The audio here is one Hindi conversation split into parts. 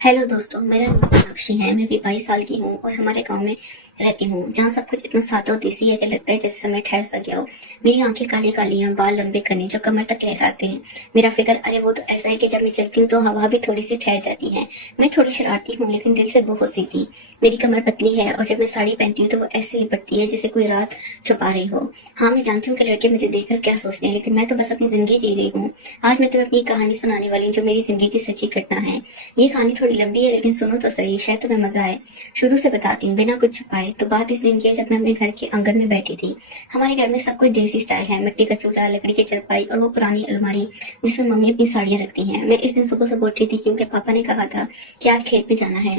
हेलो दोस्तों, मेरा नाम मीनाक्षी है। मैं भी 22 साल की हूँ और हमारे गांव में रहती हूँ, जहाँ सब कुछ इतना सादा और देसी है कि लगता है जैसे समय ठहर सा गया हो। मेरी आंखें काली काली हैं, बाल लंबे घने जो कमर तक लहराते हैं। मेरा फिगर अरे वो तो ऐसा है कि जब मैं चलती हूँ तो हवा भी थोड़ी सी ठहर जाती है। मैं थोड़ी शरारती हूँ लेकिन दिल से बहुत सीधी। मेरी कमर पतली है और जब मैं साड़ी पहनती हूँ तो वो ऐसे लिपटती है जैसे कोई रात छुपा रही हो। हाँ, मैं जानती हूँ कि लड़के मुझे देखकर क्या सोचते हैं, लेकिन मैं तो बस अपनी जिंदगी जी रही हूँ। आज मैं तुम्हें अपनी कहानी सुनाने वाली हूँ जो मेरी जिंदगी की सच्ची घटना है। ये कहानी थोड़ी लंबी है लेकिन सुनो तो सही, शायद तुम्हें मजा आए। शुरू से बताती हूँ बिना कुछ छुपाए। तो बात इस दिन की है जब मैं अपने घर के आंगन में बैठी थी। हमारे घर में सब कुछ देसी स्टाइल है, मिट्टी का चूल्हा, लकड़ी की चारपाई और वो पुरानी अलमारी जिसमें मम्मी अपनी साड़ियाँ रखती हैं। मैं इस दिन सुबह से उठी थी क्योंकि पापा ने कहा था कि आज खेत में जाना है,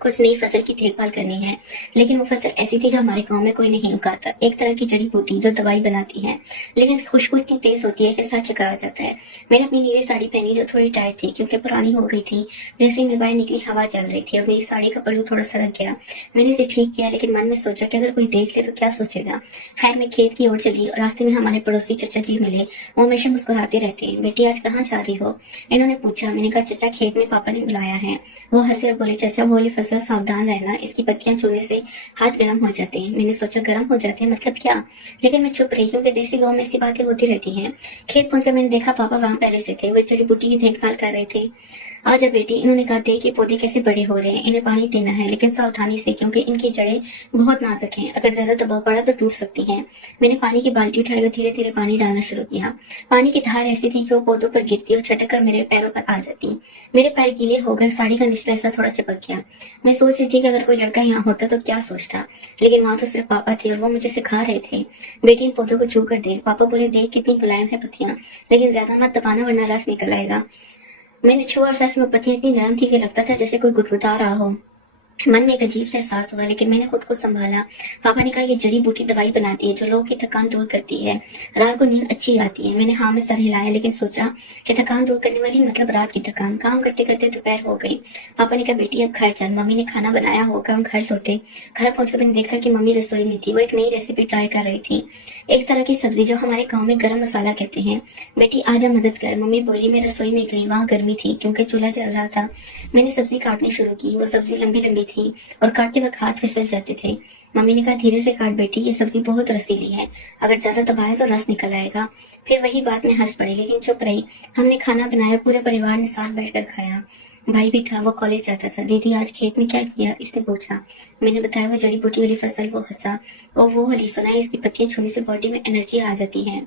कुछ नई फसल की देखभाल करनी है। लेकिन वो फसल ऐसी थी जो हमारे गांव में कोई नहीं उगाता, एक तरह की जड़ी बूटी जो दवाई बनाती है, लेकिन इसकी खुशबू इतनी तेज होती है कि सर चकरा जाता है। मैंने अपनी नीली साड़ी पहनी जो थोड़ी टाइट थी क्योंकि पुरानी हो गई थी। जैसे ही मैं बाहर निकली हवा चल रही थी और मेरी साड़ी का पल्लू थोड़ा सरक गया। मैंने इसे ठीक किया लेकिन मन में सोचा कि अगर कोई देख ले तो क्या सोचेगा। खैर, मैं खेत की ओर चली और रास्ते में हमारे पड़ोसी चाचा जी मिले। वो हमेशा मुस्कुराते रहते हैं। बेटी, आज कहाँ जा रही हो? इन्होंने पूछा। मैंने कहा, चाचा, खेत में पापा ने बुलाया है। वो हंसे और बोले, चाचा, वो वाली फसल सावधान रहना, इसकी पत्तियां छूने से हाथ गर्म हो जाते हैं। मैंने सोचा, गर्म हो जाते हैं मतलब क्या? लेकिन मैं चुप रही क्योंकि देसी गांव में ऐसी बातें होती रहती हैं। खेत पहुंचकर मैंने देखा पापा वहां पहले से थे। वे जड़ी बूटी की देखभाल कर रहे थे। आजा बेटी, इन्होंने कहा, देख ये पौधे कैसे बड़े हो रहे हैं। इन्हें पानी देना है लेकिन सावधानी से क्योंकि इनकी जड़ें बहुत नाजुक हैं। अगर ज्यादा दबाव पड़ा तो टूट सकती हैं। मैंने पानी की बाल्टी उठाई और धीरे धीरे पानी डालना शुरू किया। पानी की धार ऐसी थी कि वो पौधों पर गिरती और छटक कर मेरे पैरों पर आ जाती। मेरे पैर गीले हो गए, साड़ी का निचला हिस्सा थोड़ा चिपक गया। मैं सोच रही थी कि अगर कोई लड़का यहाँ होता तो क्या सोचता, लेकिन वहां तो सिर्फ पापा थे और वो मुझे सिखा रहे थे, बेटी इन पौधों को छू कर देख। पापा बोले, देख कितनी मुलायम है पत्तियां, लेकिन ज्यादा मत दबाना वरना रस निकल आएगा। मैंने छुआ और सच में पत्तियां इतनी नरम थी कि लगता था जैसे कोई गुदगुदा रहा हो। मन में एक अजीब सा एहसास हुआ लेकिन मैंने खुद को संभाला। पापा ने कहा, ये जड़ी बूटी दवाई बनाती है जो लोगों की थकान दूर करती है, रात को नींद अच्छी आती है। मैंने हाँ में सर हिलाया लेकिन सोचा कि थकान दूर करने वाली मतलब रात की थकान। काम करते करते दोपहर हो गई। पापा ने कहा, बेटी अब घर चल, मम्मी ने खाना बनाया होगा। हम घर लौटे। घर पहुंचकर मैंने देखा कि मम्मी रसोई में थी। वो एक नई रेसिपी ट्राई कर रही थी, एक तरह की सब्जी जो हमारे गाँव में गरम मसाला कहते हैं। बेटी आजा मदद कर, मम्मी बोली। मैं रसोई में गई। वहाँ गर्मी थी क्योंकि चूल्हा जल रहा था। मैंने सब्जी काटनी शुरू की। वो सब्जी लंबी लंबी थी और काटते वक्त हाथ फिसल जाते थे। मम्मी ने कहा, धीरे से काट बेटी, ये सब्जी बहुत रसीली है, अगर ज्यादा दबाए तो रस निकल आएगा। फिर वही बात में हंस पड़ी लेकिन चुप रही। हमने खाना बनाया, पूरे परिवार ने साथ बैठकर खाया। भाई भी था, वो कॉलेज जाता था। दीदी, आज खेत में क्या किया? इसने पूछा। मैंने बताया, वो जड़ी बूटी वाली फसल। वो हंसा। और वो वाली सुना है, इसकी पत्तियां छूने से बॉडी में एनर्जी आ जाती है।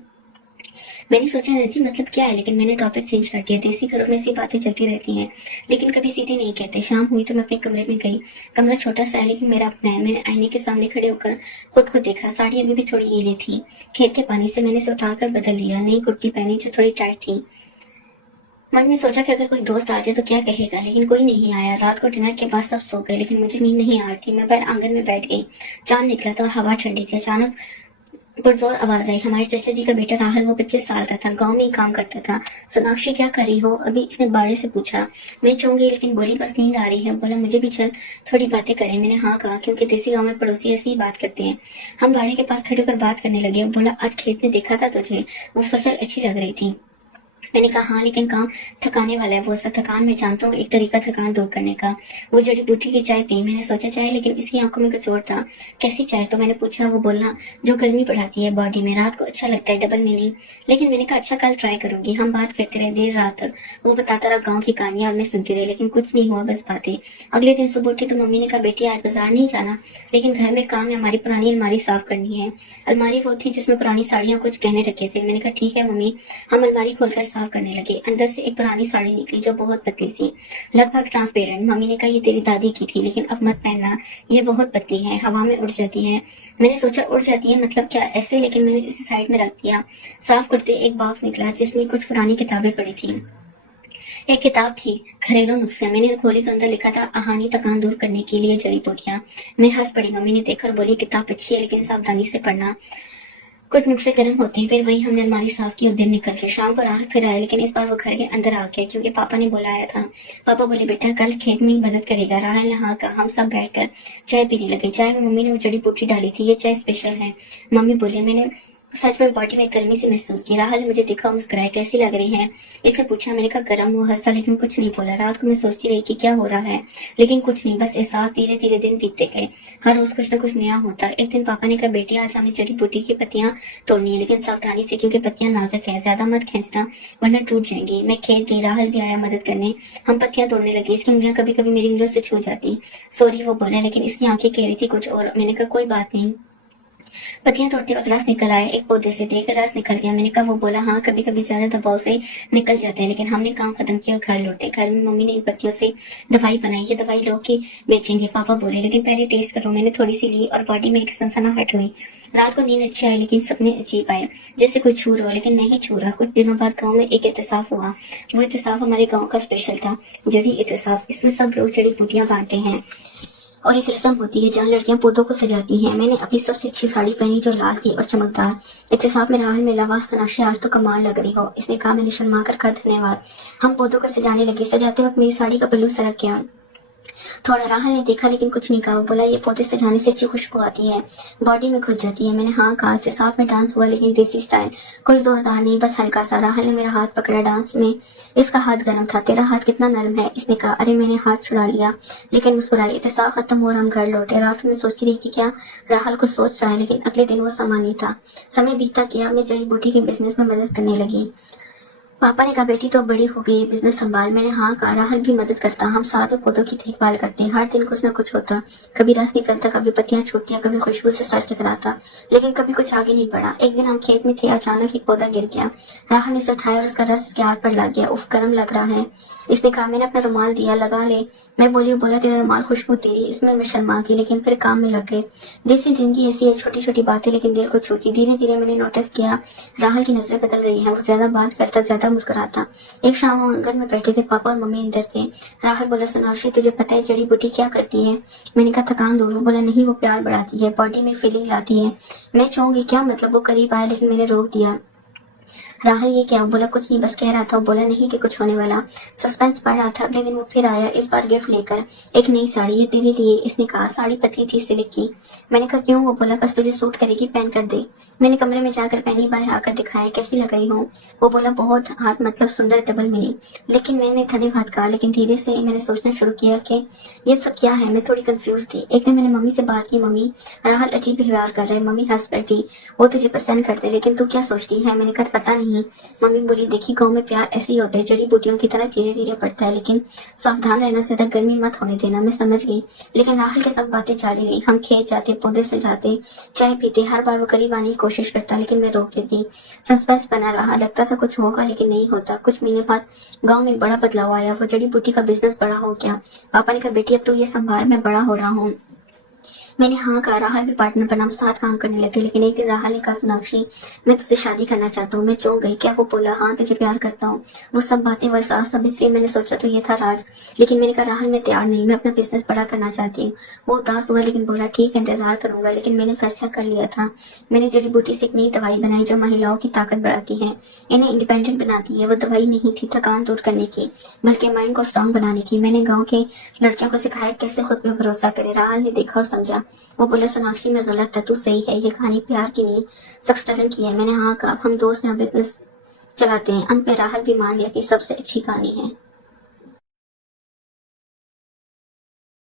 मैंने सोचा एनर्जी मतलब क्या है, लेकिन मैंने टॉपिक चेंज कर दिया। देसी घरों में ऐसी बातें चलती रहती हैं लेकिन कभी सीधे नहीं कहते। शाम हुई तो मैं अपने कमरे में गई। कमरा छोटा सा है लेकिन मेरा अपना है। मैंने आईने के सामने खड़े होकर खुद को देखा। साड़ी अभी भी थोड़ी गीली थी। खेत के पानी से मैंने इसे उतार कर बदल लिया। नई कुर्ती पहनी जो थोड़ी टाइट थी। मन में सोचा कि अगर कोई दोस्त आ जाए तो क्या कहेगा, लेकिन कोई नहीं आया। रात को डिनर के बाद सब सो गए लेकिन मुझे नींद नहीं आ रही थी। मैं बाहर आंगन में बैठ गई। चांद निकला था और हवा ठंडी थी। अचानक पुरजोर आवाज आई। हमारे चाचा जी का बेटा राहुल, वो 25 साल का था, गांव में ही काम करता था। सोनाक्षी, क्या कर रही हो अभी? इसने बाड़े से पूछा। मैं चौंक गई लेकिन बोली, बस नींद आ रही है। बोला, मुझे भी चल, थोड़ी बातें करें। मैंने हाँ कहा क्योंकि देसी गांव में पड़ोसी ऐसी ही बात करते हैं। हम बाड़े के पास खड़े होकर बात करने लगे। बोला, आज खेत में देखा था तुझे, वो फसल अच्छी लग रही थी। मैंने कहा, हाँ, लेकिन काम थकाने वाला है। वो सा थकान मैं जानता हूँ, एक तरीका थकान दूर करने का। वो जड़ी बूटी की चाय पी। मैंने सोचा चाय, लेकिन इसकी आंखों में कुछ और था। कैसी चाय? तो मैंने पूछा। वो बोलना, जो गर्मी बढ़ाती है बॉडी में, रात को अच्छा लगता है। Double meaning. लेकिन मैंने कहा, अच्छा, कल ट्राई करूंगी। हम बात करते रहे देर रात तक। वो बताता रहा गाँव की कहानियां और मैं सुनती रही लेकिन कुछ नहीं हुआ, बस बातें। अगले दिन सुबह उठी तो मम्मी ने कहा, बेटी आज बाजार नहीं जाना, लेकिन घर में काम है, हमारी पुरानी अलमारी साफ करनी है। अलमारी वो थी जिसमें पुरानी साड़ियां कुछ गहने रखे थे। मैंने कहा, ठीक है मम्मी। हम अलमारी खोलकर साफ करने लगे। अंदर से एक पुरानी साड़ी निकली जो बहुत पतली थी, लगभग ट्रांसपेरेंट। मम्मी ने कहा, ये तेरी दादी की थी लेकिन अब मत पहनना, ये बहुत पतली है, हवा में उड़ जाती है। मैंने सोचा, उड़ जाती है मतलब क्या? ऐसे, लेकिन मैंने इसे साइड में रख दिया। साफ करते एक बॉक्स निकला जिसमें कुछ पुरानी किताबें पड़ी थी। एक किताब थी, घरेलू नुस्खे। मैंने खोली तो अंदर लिखा था, आहानी थकान दूर करने के लिए जड़ी बूटियां। मैं हंस पड़ी। मम्मी ने देखा और बोली, किताब अच्छी है लेकिन सावधानी से पढ़ना, कुछ नुस्खे गर्म होते हैं। फिर वही हमने अलमारी साफ की और दिन निकल गए। शाम को राहत फिर आया लेकिन इस बार वो घर के अंदर आ गया क्योंकि पापा ने बुलाया था। पापा बोले, बेटा कल खेत में ही मदद करेगा। राहल ने हाँ कहा। हम सब बैठकर चाय पीने लगे। चाय में मम्मी ने वो जड़ी बूटी डाली थी। ये चाय स्पेशल है, मम्मी बोली। मैंने सच में बॉडी में गर्मी से महसूस की। राहुल ने मुझे देखा, मुस्कुराया, कैसी लग रही है इसने पूछा। मैंने कहा गर्म। वो हंसा लेकिन कुछ नहीं बोला। रात को मैं सोचती रही कि क्या हो रहा है, लेकिन कुछ नहीं, बस एहसास। धीरे धीरे दिन बीतते गए, हर रोज कुछ न कुछ नया होता। एक दिन पापा ने कहा बेटी आज हमें जड़ी बूटी की पत्तियां तोड़नी है, लेकिन सावधानी से, क्योंकि पत्तियां नाजुक है, ज्यादा मत खींचना वरना टूट जाएंगी। मैं खेत गई, राहुल भी आया मदद करने। हम पत्तियां तोड़ने लगे। इसकी उंगलियां कभी कभी मेरी उंगलियों से छू जाती। सॉरी वो बोला, लेकिन इसकी आंखें कह रही थी कुछ और। मैंने कहा कोई बात नहीं। पत्तियां तोड़ते वक्त रस निकल आया, एक पौधे से देख रस निकल गया। मैंने कहा, वो बोला हाँ कभी कभी ज्यादा दबाव से निकल जाते हैं, लेकिन हमने काम खत्म किया और घर लौटे। घर में मम्मी ने इन पत्तियों से दवाई बनाई। ये दवाई लोग की बेचेंगे पापा बोले, लेकिन पहले टेस्ट करो। मैंने थोड़ी सी ली और बॉडी में एक सनसनाहट हुई। रात को नींद अच्छी आई, लेकिन सपने अजीब आए, जैसे कोई छू रहा हो, लेकिन नहीं छू रहा। कुछ दिनों बाद गाँव में एक एहतिसाब हुआ। वो एहतिसाब हमारे गाँव का स्पेशल था, जड़ी एहतिसाब। इसमें सब लोग जड़ी बूटियां बांटते हैं और एक रस्म होती है जहाँ लड़कियां पौधों को सजाती हैं। मैंने अपनी सबसे अच्छी साड़ी पहनी जो लाल थी और चमकदार। एहतिसाब में राहुल मिला, वाह सनाशी आज तो कमाल लग रही हो, इसने कहा। मैंने शर्मा कर कहा धन्यवाद। हम पौधों को सजाने लगे। सजाते वक्त मेरी साड़ी का पल्लू सरक गया। थोड़ा राहुल ने देखा लेकिन कुछ नहीं कहा। वो बोला ये पौधे सजाने से अच्छी खुशबू आती है, बॉडी में घुस जाती है। मैंने हाँ कहा। एहतिसाब में डांस हुआ, लेकिन देसी स्टाइल, कोई जोरदार नहीं, बस हल्का सा। राहुल ने मेरा हाथ पकड़ा। डांस में इसका हाथ गर्म था। तेरा हाथ कितना नरम है, इसने कहा। अरे मैंने हाथ छुड़ा लिया लेकिन मुस्कुराई। एहतिसाब खत्म हुआ और हम घर लौटे। रात में सोच रही कि क्या राहुल कुछ सोच रहा है, लेकिन अगले दिन वो समा नहीं था। समय बीतता गया, मैं जड़ी बूटी के बिजनेस में मदद करने लगी। पापा ने कहा बेटी तो बड़ी हो गई, बिजनेस संभाल। मैंने हाँ कहा। राहुल भी मदद करता, हम साथ में पौधों की देखभाल करते। हर दिन कुछ न कुछ होता, कभी रस निकलता, कभी पत्तियां छूटती, कभी खुशबू से सर चकराता, लेकिन कभी कुछ आगे नहीं बढ़ा। एक दिन हम खेत में थे, अचानक एक पौधा गिर गया। राहुल ने उसे उठाया और उसका रस उसके हाथ पर लग गया। उफ गर्म लग रहा है, इसने कहा। मैंने अपना रुमाल दिया, लगा ले। मैं बोला तेरा रुमाल खुशबू तेरी। इसमें मैं शर्मा गई, लेकिन फिर काम में लग गए। देसी जिंदगी ऐसी है, छोटी छोटी बातें लेकिन दिल को छूती। धीरे धीरे मैंने नोटिस किया राहुल की नजरें बदल रही हैं। वो ज्यादा बात करता, ज्यादा मुस्कुराता। एक शाम हम आंगन में बैठे थे, पापा और मम्मी अंदर थे। राहुल बोला सोनाक्षी तुझे पता है जड़ी बूटी क्या करती है? मैंने कहा थकान दूर। वो बोला नहीं, वो प्यार बढ़ाती है, बॉडी में फीलिंग लाती है। मैं चाहूंगी क्या मतलब? वो करीब आया लेकिन मैंने रोक दिया। राहुल ये क्या? बोला कुछ नहीं, बस कह रहा था। बोला नहीं कि कुछ होने वाला। सस्पेंस बढ़ रहा था। अगले दिन वो फिर आया, इस बार गिफ्ट लेकर, एक नई साड़ी। ये तेरे लिए, इसने कहा। साड़ी पतली थी, सिल्क की। मैंने कहा क्यों? वो बोला बस तुझे सूट करेगी, पहन कर दे। मैंने कमरे में जाकर पहनी, बाहर आकर दिखाया कैसी लग रही हूँ। वो बोला बहुत, हाथ मतलब सुंदर, डबल मिली। लेकिन मैंने धन्यवाद कहा, लेकिन धीरे से मैंने सोचना शुरू किया कि ये सब क्या है। मैं थोड़ी कंफ्यूज थी। एक दिन मैंने मम्मी से बात की, मम्मी राहुल अजीब व्यवहार कर रहे हैं। मम्मी हंस बैठी, वो तुझे पसंद करते, लेकिन तू क्या सोचती है? मैंने कहा पता नहीं। मम्मी बोली देखी गाँव में प्यार ऐसे ही होता है, जड़ी बूटियों की तरह धीरे धीरे बढ़ता है, लेकिन सावधान रहना, ज्यादा गर्मी मत होने देना। मैं समझ गई, लेकिन राहुल के साथ बातें जारी रही। हम खेत जाते, पौधे से जाते, चाय पीते। हर बार वो करीब आने की कोशिश करता, लेकिन मैं रोक देती। सस्पेंस बना रहा, लगता था कुछ होगा लेकिन नहीं होता। कुछ महीने बाद गाँव में एक बड़ा बदलाव आया। वो जड़ी बूटी का बिजनेस बड़ा हो गया। पापा ने कहा बेटी अब तो ये संभाल, मैं बड़ा हो रहा हूँ। मैंने हाँ कहा। राहुल भी पार्टनर बना, हम साथ काम करने लगे। लेकिन एक दिन राहुल ने कहा सोनाक्षी मैं तुझसे शादी करना चाहता हूँ। मैं चौंक गई। क्या? वो बोला हाँ तुझे प्यार करता हूँ। वो सब बातें, वो एहसास सब इसलिए मैंने सोचा तो ये था राज। लेकिन मैंने कहा राहुल मैं तैयार नहीं, मैं अपना बिजनेस बड़ा करना चाहती हूँ। वो उदास हुआ लेकिन बोला ठीक है इंतजार करूंगा। लेकिन मैंने फैसला कर लिया था। मैंने जड़ी बूटी से एक नई दवाई बनाई जो महिलाओं की ताकत बढ़ाती है, इन्हें इंडिपेंडेंट बनाती है। वो दवाई नहीं थी थकान दूर करने की, बल्कि माइंड को स्ट्रांग बनाने की। मैंने गाँव के लड़कियों को सिखाया कैसे खुद पे भरोसा करे। राहुल ने देखा और समझा। वो बोले सोनाक्षी में गलत था, तू सही है, ये कहानी प्यार की नहीं सक्सेसफुल की है। मैंने हाँ कहा। हम दोस्त हैं, बिजनेस चलाते हैं। अंत में राहुल भी मान लिया कि सबसे अच्छी कहानी है।